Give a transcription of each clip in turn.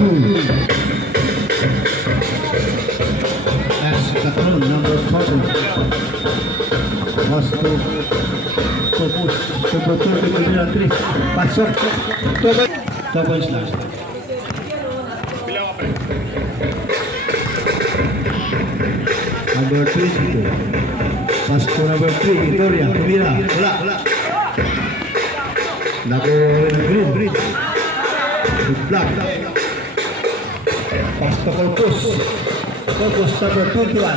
2. Escatron, number 7. Mas to push. Number 2, pasok. 2 points last. Number 3, pass to number 3, Victoria, tumira, wala. Nako green. Good block. Pass to Corpus. Corpus number 21.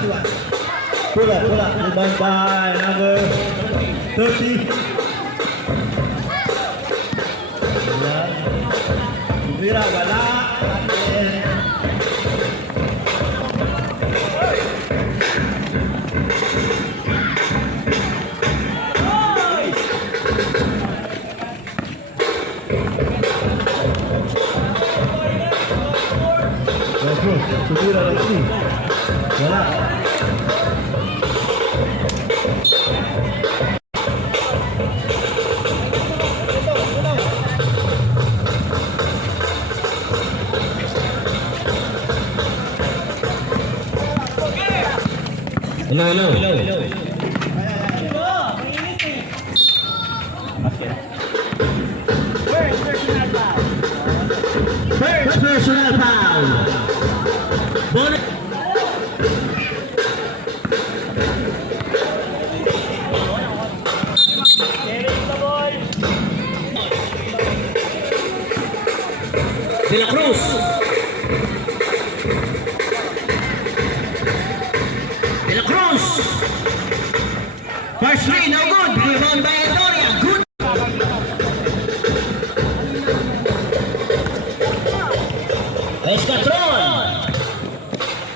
Pula, rebound by number 30. Tumira, wala. Tumira lagi. Wala. Hello. First personal foul. Bonus. De la Cruz. First three, no good. Rebound by Antonia. Good. Escatron.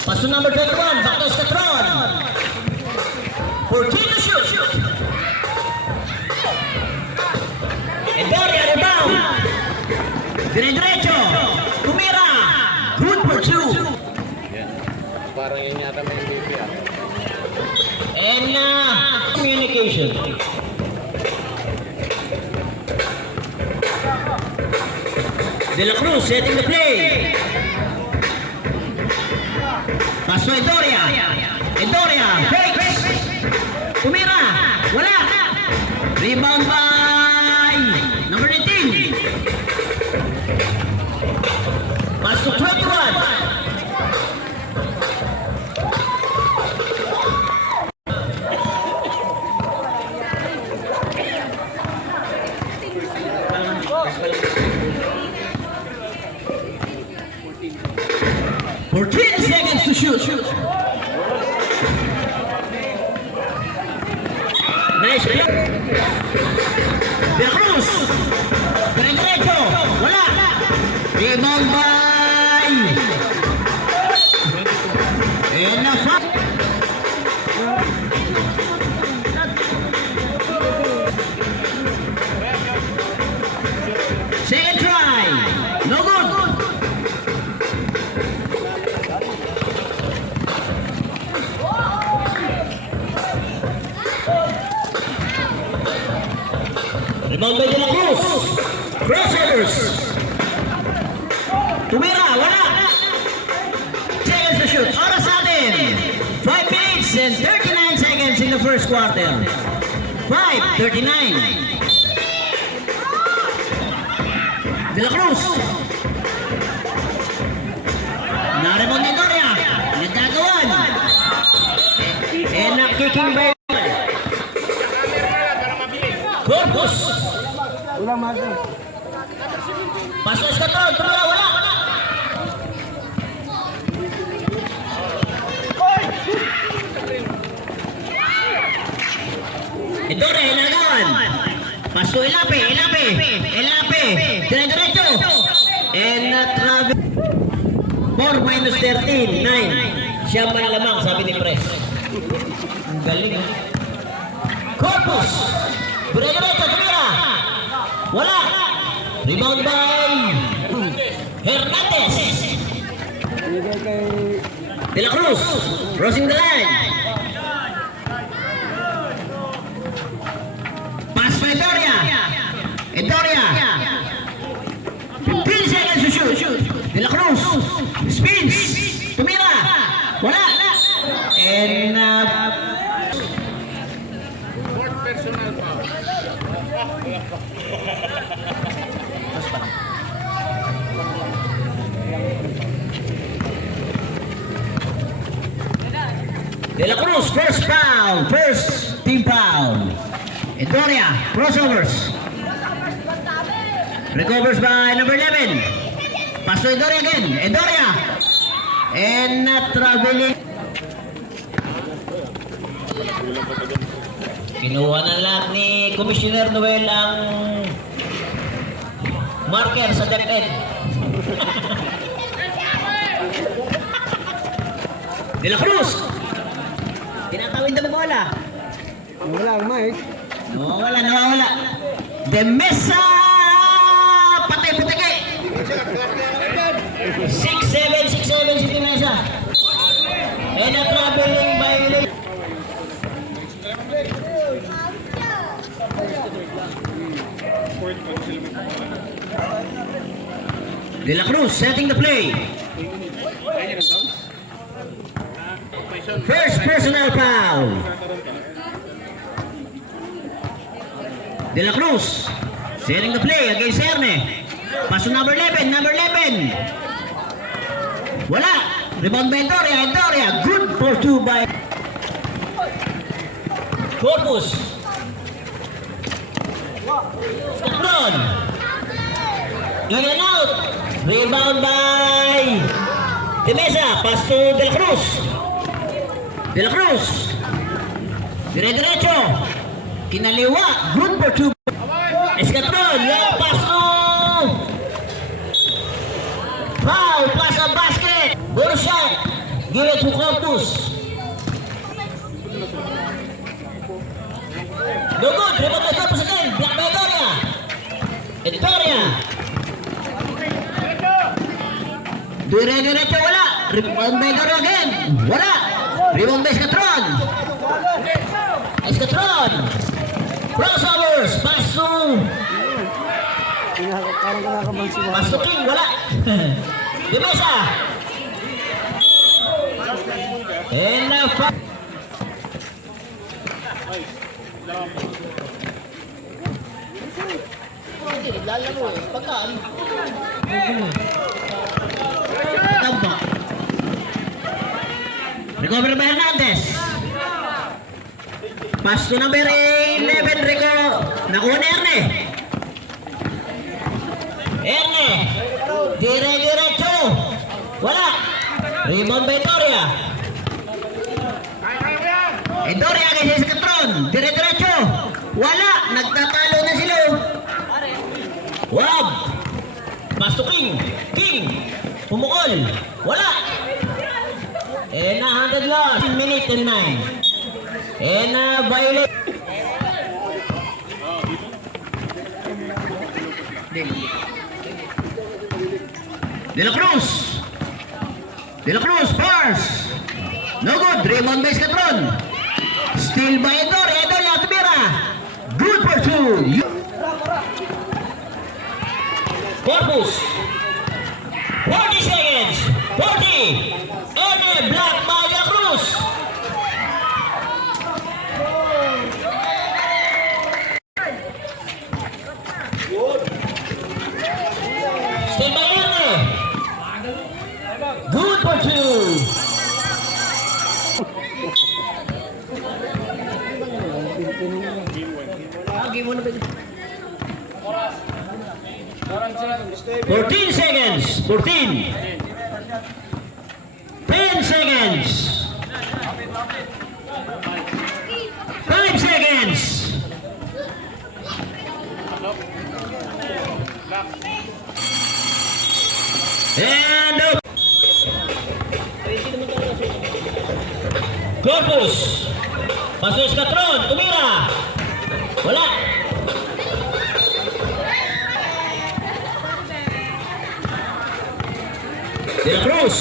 Pass to number 21. Back to Escatron. 14 to shoot. Antonia, rebound. Diretso. Tumira. Good for 2. Parang yun yata may MVP And communication. De la Cruz setting the play. Pass to Antonia. Fakes. Tumira. Wala. Rebound by number 19. Pass to 21. For 10 seconds to shoot. Nice play. De la Cruz. Diretso. Wala. Rebound by. And a foul. Second try. No good. Rebound by De la Cruz. Crossovers. Tumira, wala. Seconds to shoot. Oras natin. 5 minutes and 39 seconds in the first quarter. 5:39. De la Cruz. Na-rebound ni Doria. Nagkagawan. And kicking by Corpus. Ulang masuk. Pasok sa tron, tumira, wala. Idore, nagawan. Paso Elape. Diretso. And travel. 4 minus 13, 9. Siya malamang, sabi ni Pres. Ang galing. Corpus. Diretso, tumira. Wala. Rebound by Hernandez. De la Cruz. Crossing the line. Pass by Doria. 15 seconds to shoot. De la Cruz. De La Cruz, first foul. First team foul. Edoria, crossovers. Recovers by number 11. Pass to Edoria again. Edoria. And not traveling. Kinuha na lang ni Commissioner Noel ang marker sa DepEd. De La Cruz. Tinatawid na bola. Wala ang mic. Nawawala. De Mesa. Patay putike. 6-7 si De Mesa. And a traveling violation. De La Cruz setting the play. First personal foul. De La Cruz setting the play against Erne. Pass to number 11. Wala. Rebound by Doria. Good for 2 by Corpus. Ron. In and out. Rebound by De Mesa. Pass to De La Cruz. Dire-diretso. Kinaliwa. Good for 2. Escatron. Yung pass to foul. Pass ang basket. Bonus shot. Give it to Corpus. No good. Rebound by Corpus again. Block by Doria. Editoria. Dire-diretso, wala. Rebound by Doria again. Wala. Rebound by Escatron. Crossovers. Pass to Parang kinakabahan si Pass to King. Wala. De Mesa. And now Tamba. Recover by Hernandez. Pass to number 11, Rico. Nakuha ni Erne. Dire-diretso. Wala. Rebound by Doria. Doria kay Escatron. Dire-diretso. Wala. Nagtatalo na sila. Wab. Pass to King. Pumukol. Wala. And a 100 loss. Minute and 9. And a violate. De La Cruz, pass. No good. Rebound by Escatron. Still by Edoria Tumira. Good for 2. Corpus. 40 seconds. 40. And a block by De La Cruz. Still by Erne. Good for 2. Game 14 seconds. 14. 10 seconds. 5 seconds. And up. Corpus. Paso Escatron. Tumira. Wala. De La Cruz.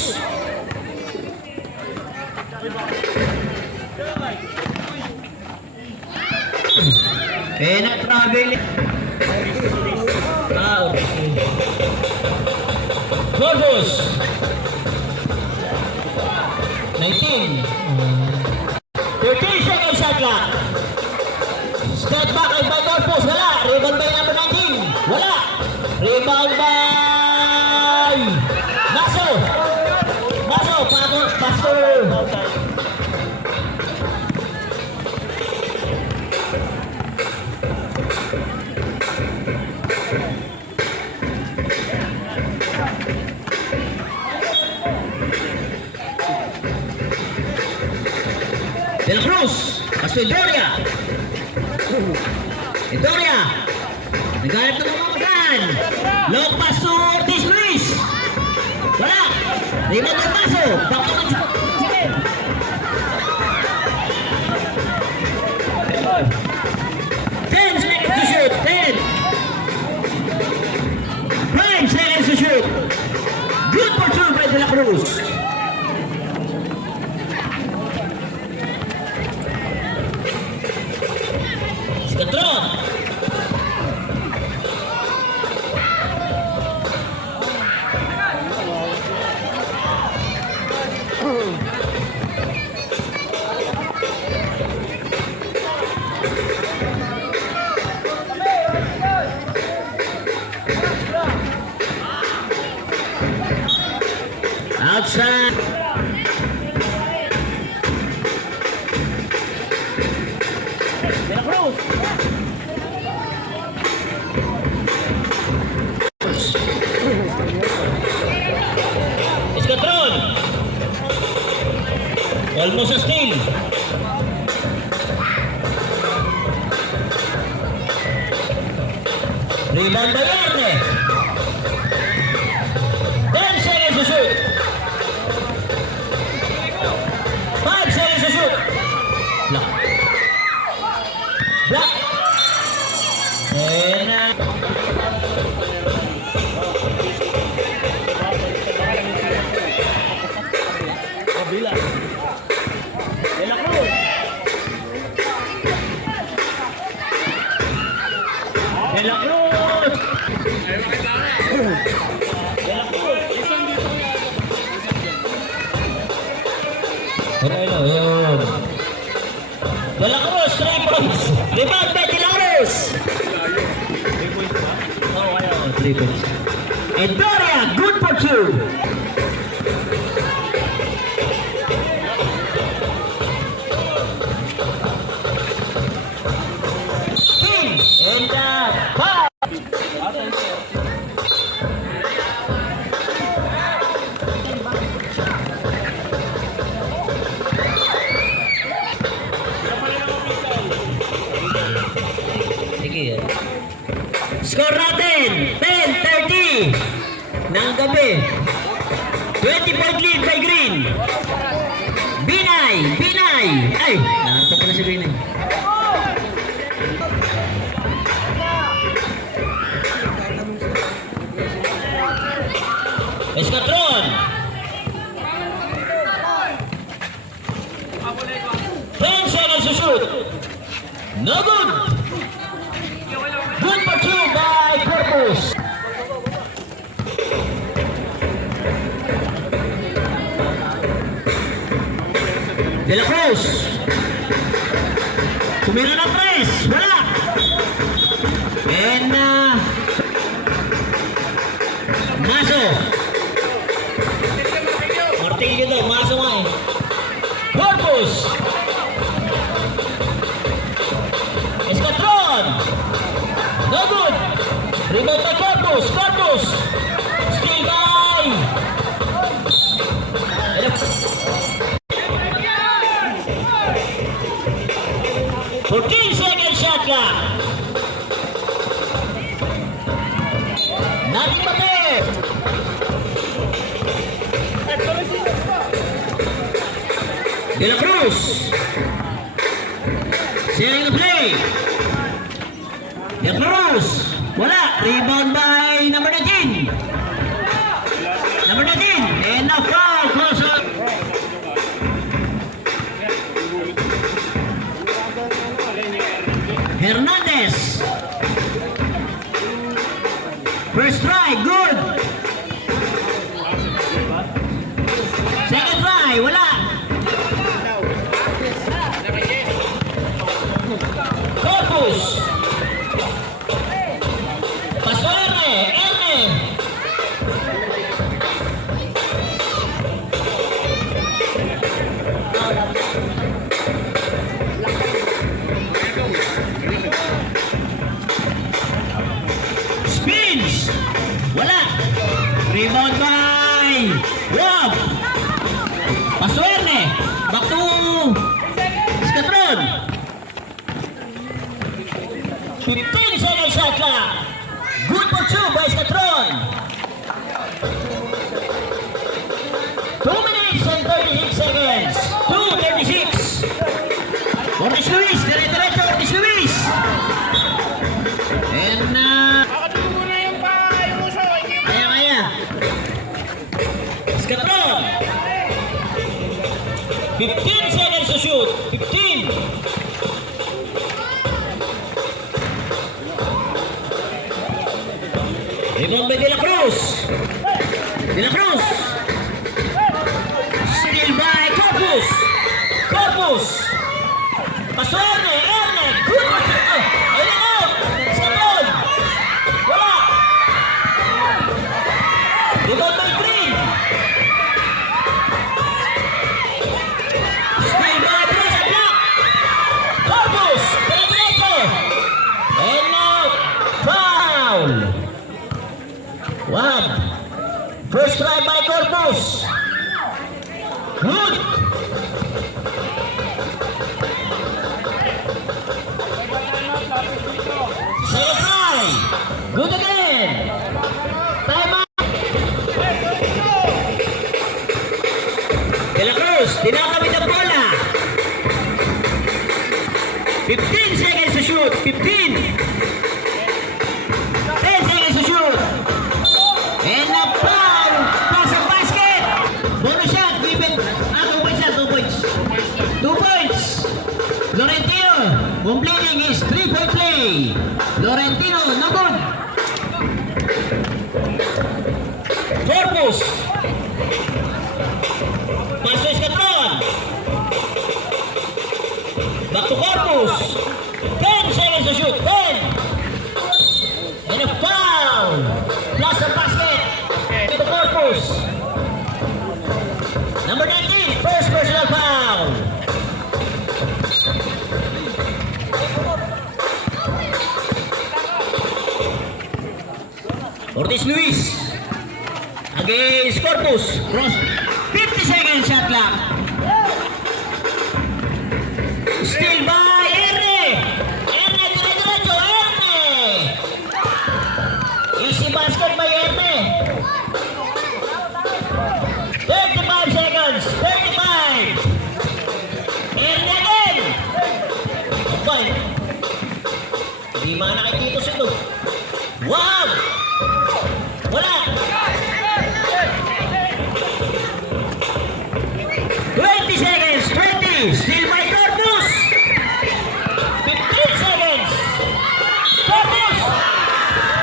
Traveling. Corpus. 19. 13 seconds shot clock. Step back by Corpus. Wala. Rebound by number 19. Wala. Rebound by Maso. Paso. De La Cruz. Pass to Doria. Doria. Naghanap ng mamagan. Long pass to Ortiz Luis. Wala. Rebound ng paso. Back to the chicken. 10 seconds to shoot. 10. 5 seconds to shoot. Good for two by De La Cruz. Skatron. Outside. De La Cruz. Escatron. Almost a steal. Rebound by Erne. 10 seconds to shoot. 5 seconds to shoot. Block. Block. And Kabila. De La Cruz. De La Cruz. De La Cruz. Ayun. De La Cruz, 3 points. Rebound by De La Cruz. 3 points. And Doria, good for 2. King and foul. Sige. Score natin, 10-30 ng gabi. 20-point lead by Green. Binay! Binay! Ay! Narito pala si Binay. Escatron! 10 seconds to shoot. No good! Good for 2 by Corpus. De La Cruz. Tumira ng press. Wala. And Maso. Martillo daw. Maso nga eh. Corpus. Escatron. No good. Rebound by Corpus. Corpus. Steal by 14 seconds shot clock. Nothing but there. De La Cruz. Sharing the play. De La Cruz. Wala. Rebound by number 19. Number 19. And now foul. Close up. Hernandez. First try, good. Second try, wala. Corpus. Paso Erne. Erne. Spins. Wala. 15 seconds shot clock. Good for 2 by Scatron. 2 minutes and 36 seconds. 2:36. Ortiz Luis, dire-diretso Ortiz Luis. And kaya. Scatron. 15 seconds to shoot. 15. Rebound by De La Cruz. De La Cruz. Steal by Corpus. Corpus. Paso Erne. Erne. Good. Ayun out. Scatron. Wala. Rebound by Green. Steal by Teresa Black. Corpus. Diretso. And now, foul. One. First try by Corpus. Good. Second try. Good again. Time out. De La Cruz, tinakamit ang bola. 15 seconds to shoot. 15. 10 seconds to shoot. And a foul. Pass ang basket. Bonus shot. Given. 2 points yan. 2 points. 2 points. Laurentino. Completing his 3-point play. Laurentino. No good. Corpus. Pass to Scatron. Back to Corpus. 10 seconds to shoot. 10. And a foul. Plus the basket. To Corpus. Number 19. First personal foul. Ortiz Luis. Against Corpus. Cross. 50 seconds shot clock. Steal by Erne. Erne, dire-diretso. Erne. Easy basket by Erne. 35 seconds. 35. Erne again. Okay. Hindi manakit dito sa ito. Wow. Wala. 20 seconds. 20. Steal by Corpus. 15 seconds. Corpus.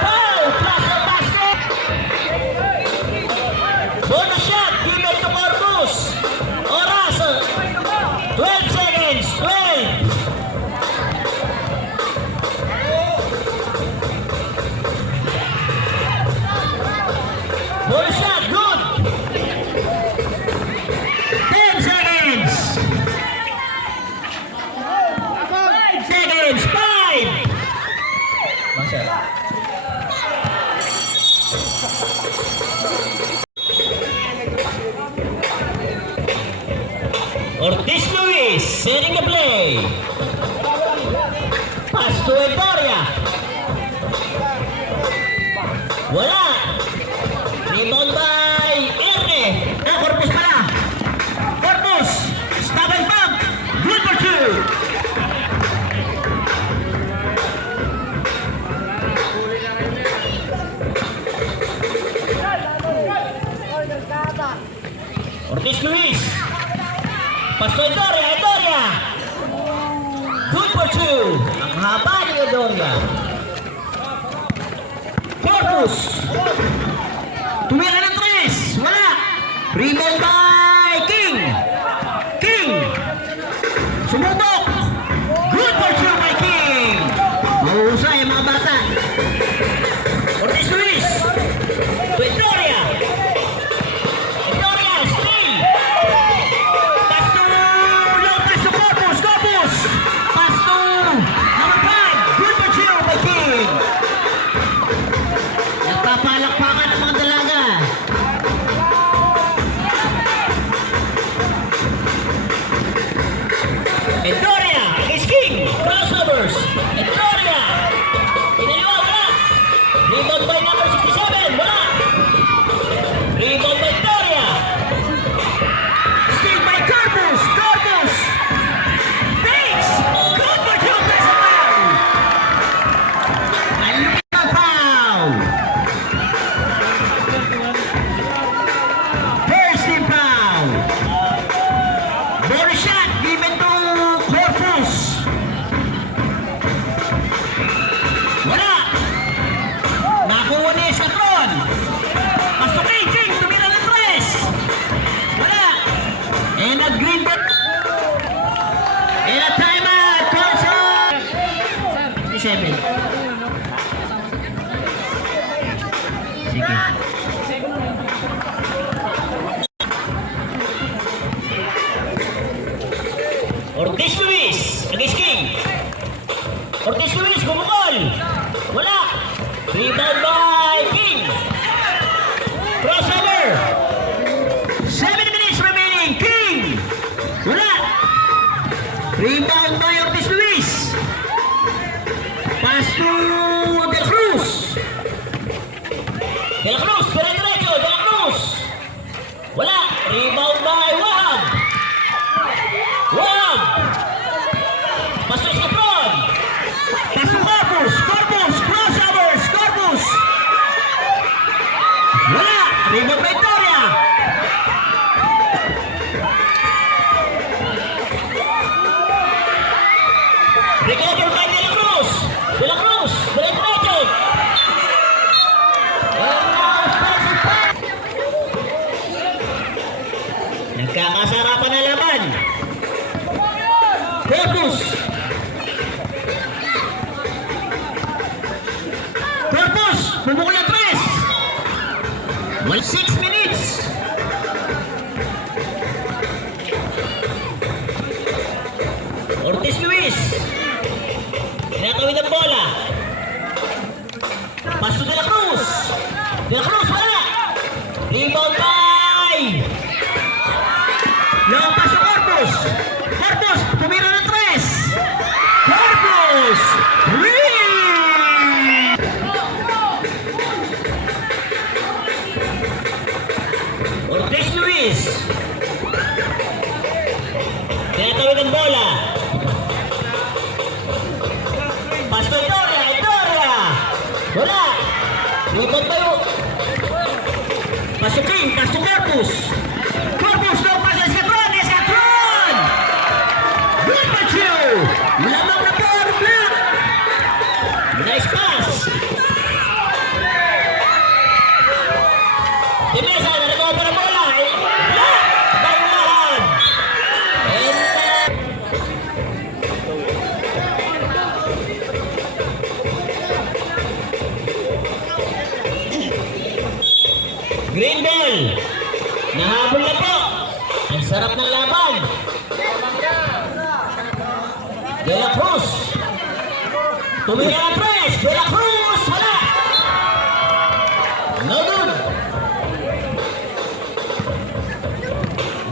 Foul. Plus the basket. Bonus shot. Given to Corpus. Oras. 12 seconds. 12. Bonus shot. Good. 10 seconds. 5 seconds. 5. Masa. Ortiz Luis setting the play. Pass to Edoria. Wala. Rebound by Erne. Corpus pala. Corpus. Stop and pump. Good for 2. Ortiz Luis. Pass to Edoria. Edoria. Good for 2. Ang haba ni Edoria. Corpus. Tumira ng 3. Wala. Rebound by King. King. Sumubok. Good for 2 by King. Mahusay ang mga bata. Ortiz Luis. To Edoria. Edoria. Steal. Pass to long pass to Corpus. Corpus. Pass to number 5. Good for 2 by King. Nagpapalakpakan ang mga dalaga. Edoria. Bonus shot given to Corpus. Wala. Nakuha ni Escatron. Pasok kay King. Tumira ng tres. Wala. And a green ball. And a timeout. Carlson. 57. Sige. Ortiz Luis against King. Ortiz Luis bumukol. Wala. Rebound by King. Crossover. 7 minutes remaining. King. Wala. Rebound by Ortiz Luis. Pass to De La Cruz. De La Cruz. Diretso. De La Cruz. Wala. Rebound by Wahab. Wahab. Paso Escatron. Paso Corpus. Corpus. Crossovers. Corpus. Wala. Rebound by Victoria. Recover by De La Cruz. De La Cruz. Diretso. Nagkakasarapan na laban. Corpus. Corpus. Bumukol ang tres. 6 minutes. Ortiz Luis. Tinatawid ang bola. Paso De La Cruz. De La Cruz wala. Rebound by long pass to Corpus. Corpus, tumira ng tres. Corpus! Ortiz Luis. Tinatawid ang bola. Pass to Itoria. Itoria! Wala. Rebound by Pass to King. Pass to Corpus. Corpus, long pass to Escatron. Escatron! Good by you! Lamang na po ang block. Nice pass. Dimesa, na-recover ang bola. Block! Bawaan! And green ball. Nahabol na po. Ang sarap ng laban. De La Cruz. Tumira ang press. De La Cruz. Wala. No good.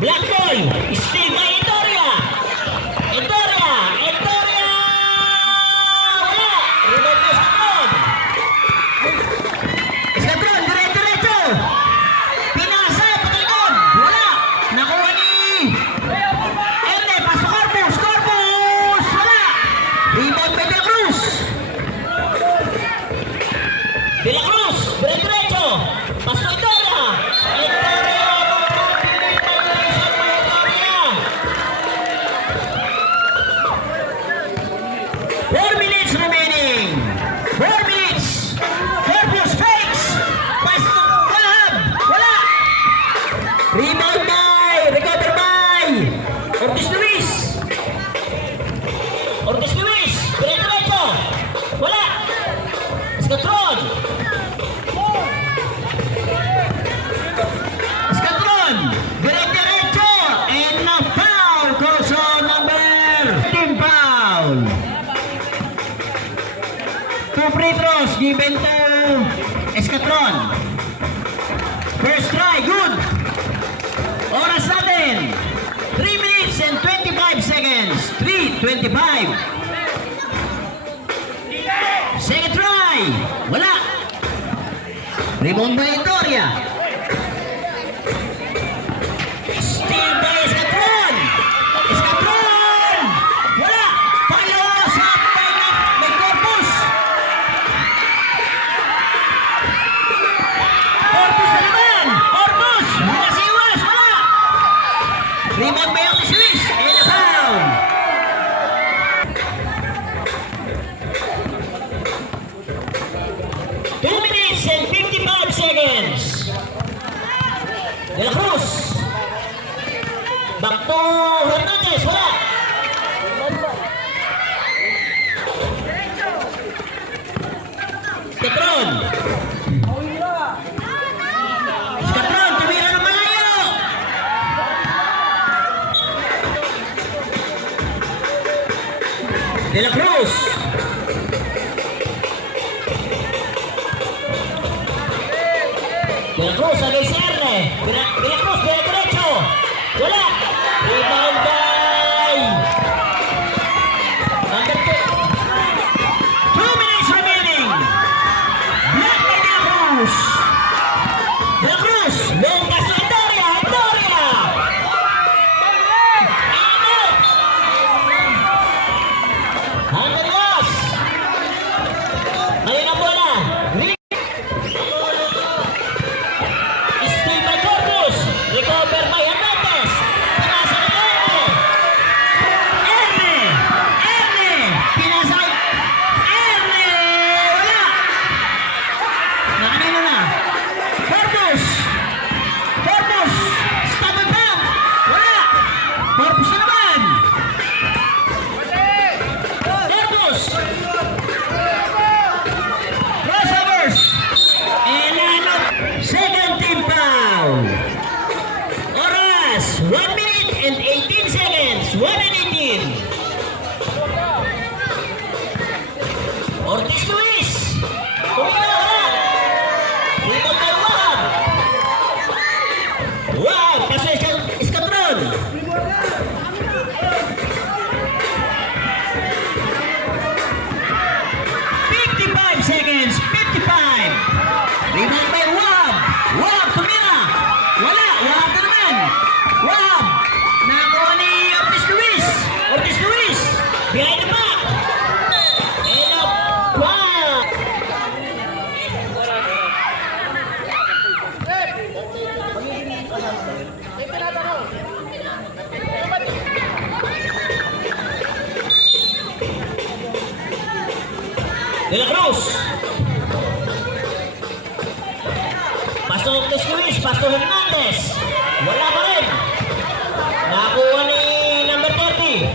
Black ball. Still by Itoria. Itoria. Itoria. Wala. Rebound by Escatron. Escatron. Diretso. Pinasa. Patalikod. Wala. Nakuha ni Ende. Paso Corpus. Corpus. Wala. Rebound by De La Cruz. De La Cruz. Diretso. Paso Itoria. Itoria. Four minutes remaining. 4 minutes. Corpus fakes. Pass to Wahab. Wala. Rebound by. Recover by Ortiz Luis. Ortiz Luis. Diretso. Wala. Escatron. Escatron. Diretso. And na foul. Carlson number 15 foul. 2 free throws given to Escatron. First try, good. Oras natin. 3 minutes and 25 seconds. 3:25. Second try. Wala. Rebound by Itoria. Steal by Escatron. Escatron. Wala. Pangalawa sa may Corpus. Corpus na naman. Corpus. Masiwas. Wala. Rebound by Ortiz Luis. And De La Cruz. De La Cruz, against Erne. De La Cruz, de la derecho. Wala. Rebound by. Number 2. 2 minutes remaining. Black by De La Cruz. De La Cruz, long pass to Andoria. Andoria. Handle loss. Mali na bola. Steal by Corpus. Recover by Hernandez. Pinasa ni Erne. Erne. Erne. Pinasa kay Erne. Wala. Nakanino na. Corpus. Corpus. Stop and pump. Wala. Corpus na naman. Corpus. Crossovers. And ano, second team foul. Oras, 1 minute and 18 seconds. 1 and 18. Ortiz Luis. Kumina ka. Rebound by Wahab. Wahab, paso Escatron. Seconds, 55. Rebound by Wahab. Wahab, tumira. Wala, Wahab na naman. Wahab. Nakakuha ni Ortiz Luis. Ortiz Luis. Behind the back. And up. Wahab. De La Cruz. Paso Ortiz Luis, paso Hernandez. Wala pa rin. Nakakuha ni number 30.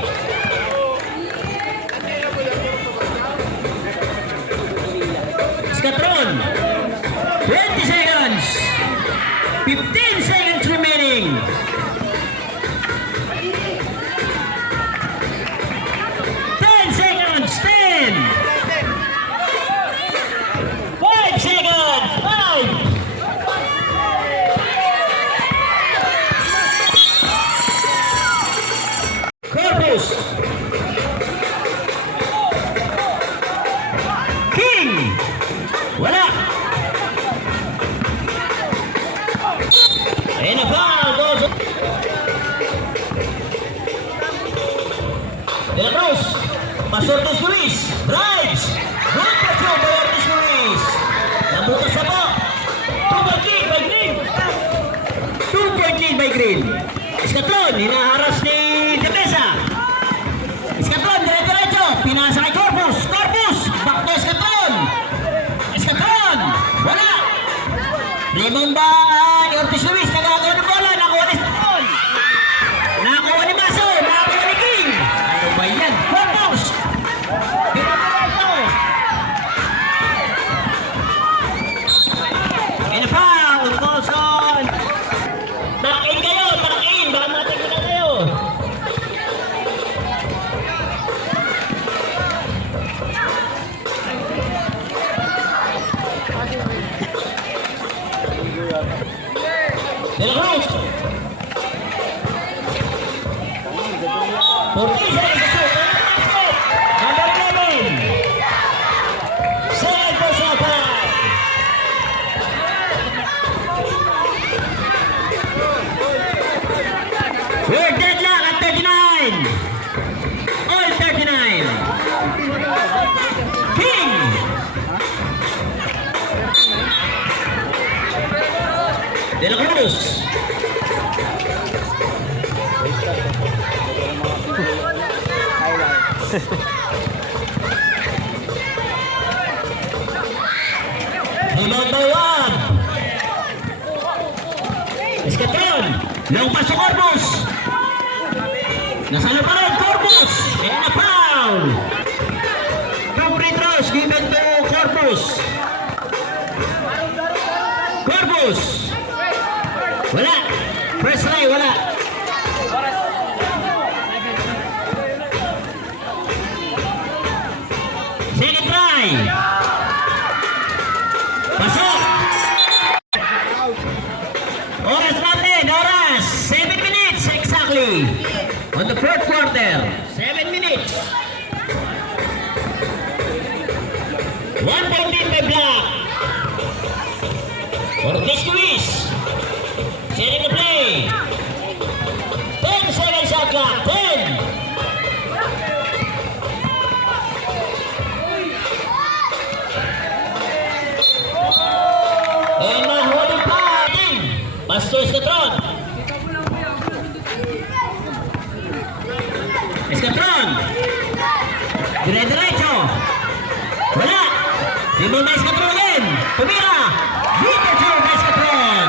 Escatron. 20 seconds. 15 seconds remaining. 10 seconds. 10. 5 seconds. 5. Corpus. King. Wala. And a foul goes. De La Cruz. Paso Ortiz Luis. Drives. Good control by Ortiz Luis. Nabutas na po. 2-point lead by Green. 2-point lead by Green. Escatron. Hinaharas ni Defesa. Escatron. Dire-diretso. Pinasa kay Corpus. Corpus. Back to Escatron. Escatron. Wala. Rebound ba ni Ortiz Luis. Nagagawa ng bola. Nakuha ni Escatron. Nakuha ni Maso. Nakuha ni King. Ano ba yan? Corpus. Dire-diretso. And a foul goes on. Takin kayo, takin. Baka matigil na kayo. De La Cruz. 14 seconds to shoot. Number 11. Second personal foul. We're deadlock at 39. All 39. King. De La Cruz. Rebound by Wahab. Escatron. Long pass to Corpus. Nasalo pa rin Corpus. And a foul. Two free throws given to Corpus. Corpus. Wala. First try, wala. Binay. Pasok. Oras natin, oras. 7 minutes exactly. On the fourth quarter. 7 minutes. 1 point lead by Black. Ortiz Luis. Setting the play. 10 seconds shot clock. 10. And nahuli pa. Pastor Escatron. Escatron. Dire-diretso. Wala. Rebound na Escatron ulit. Tumira. Victor Joe Escatron.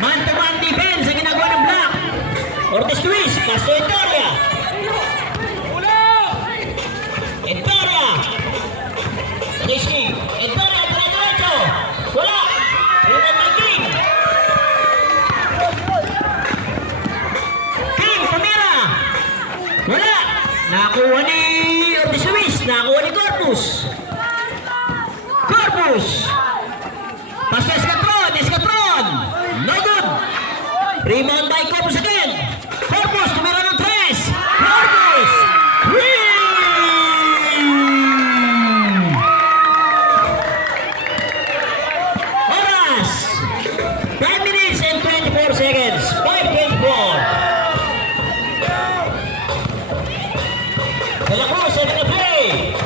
Man-to-man defense ang ginagawa ng Black. Ortiz Luis. Pastor Etoria. Etoria. Rishi. Etoria. Dire-diretso. Wala. Rebound ng King. King. Tumira. Wala. Nakuha ni Ortiz Luis. Nakuha ni Corpus. Corpus. Pastor Escatron. Escatron. No good. Rebound by Corpus again. Corpus. Tumira ng 3. Corpus. Win! Oras. 5 minutes and 24 seconds. 5:24. De La Cruz in the play.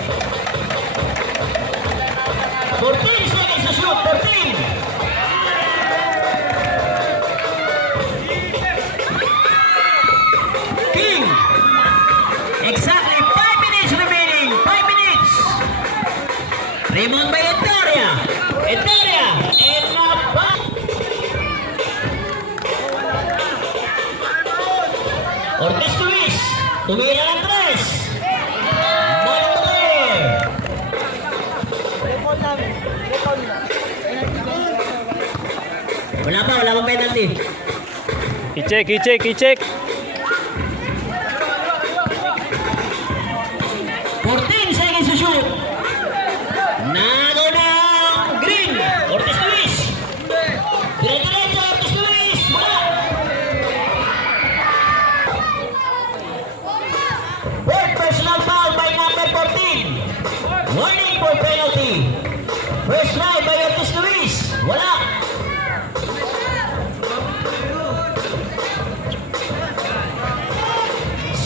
14 seconds to shoot. 14. King. Exactly 5 minutes remaining. 5 minutes. Rebound by Etoria. Etoria. And back. Ortiz Luis. Tumira ng 3. Wala pang penalty. I-check, i-check, i-check. 14 seconds to shoot. Nagaw ng Green. Ortiz Luis. Dire-diretso Ortiz Luis. Wala. Third personal foul by number 14. Warning for penalty. First try by Ortiz Luis. Wala.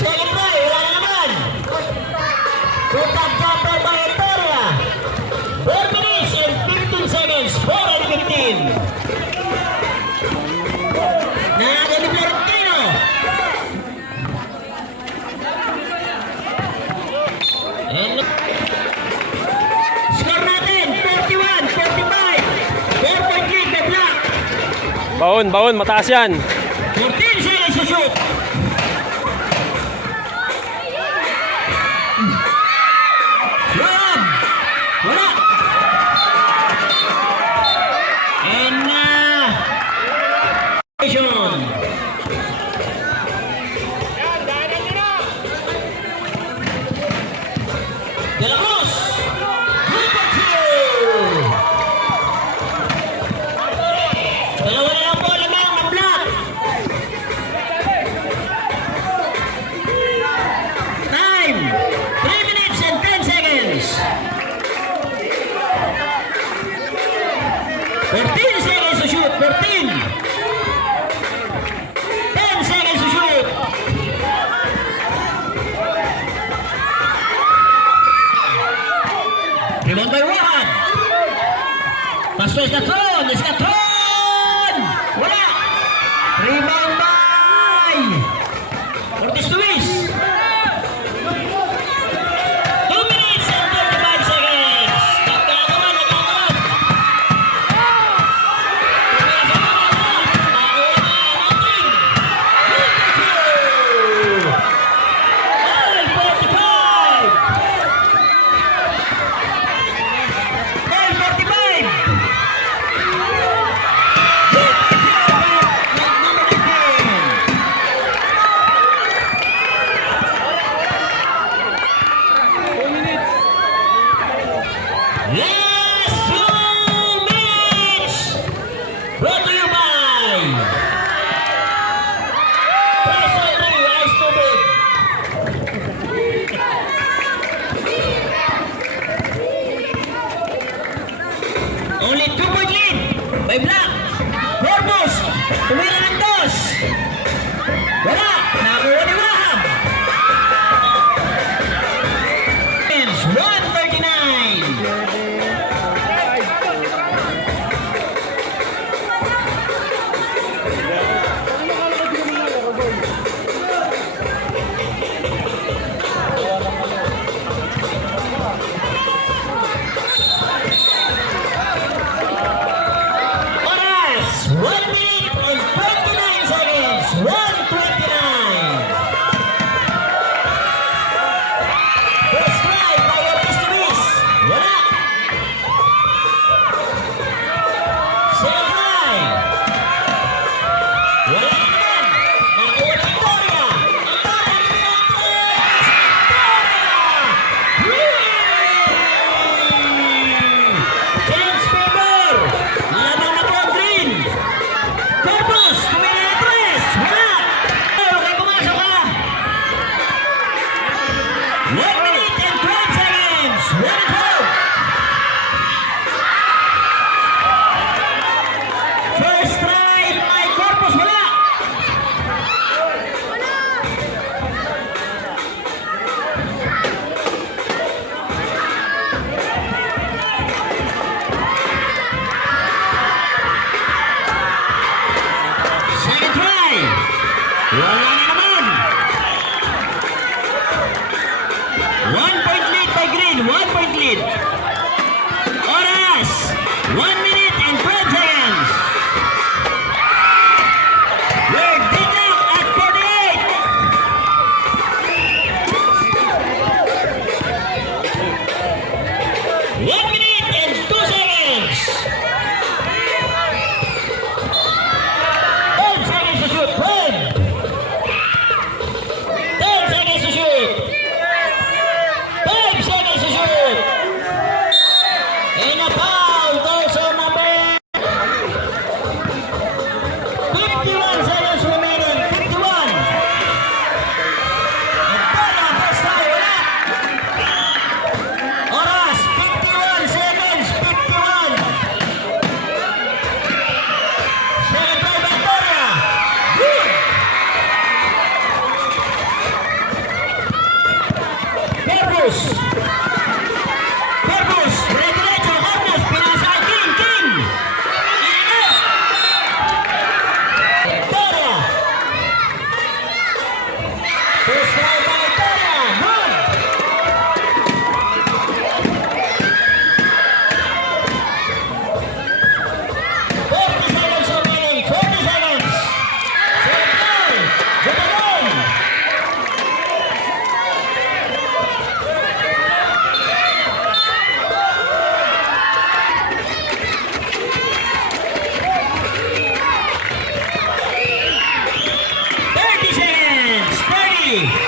Second try. Wala na naman. Contact jumper by Etoria. 4 minutes and 15 seconds. 4 and 15. Nagawa ni Florentino. And score natin 41, 45. 4 point lead by Black. Baon, baon, mataas yan. 14 seconds to shoot. Rob. Wala. And De La Cruz. Victor Joe. Dalawa na lang po lamang ng Black. Price only, ice tubig. Only 2-point lead by Black. Corpus, tumira ng dos. Wala, nakuha ni Wahab. 139. Oras, 1 minute and 29 seconds. 1:29. First try by Ortiz Luis. Wala. Second try. Wala naman. Nakuha ni Victoria. James Faber. Lamang na po ang green. Corpus, tumira ng tres. Wala. Okay, pumasok ka. 1 minute and 12 seconds. 1-12. First try by Corpus. Wala. Second try. Wala na naman. 1-point lead by Green. 1-point lead. Oras. 1 minute and 12 seconds. We're deadlocked at 48. 1 minute and 2 seconds. 12 seconds to shoot. 12. 10 seconds to shoot. 5 seconds to shoot. And a foul goes on number 51 seconds remaining. 51. And Tara, first try, wala. Oras, 51 seconds. 51. Second try by Tara. Good. Corpus. Corpus, diretso, Corpus, pinasa kay King, King. Inanap. Tara. First try by Tara. Good. Forty seconds remaining. 40 seconds. Second try. Butangon. Seconds. 30.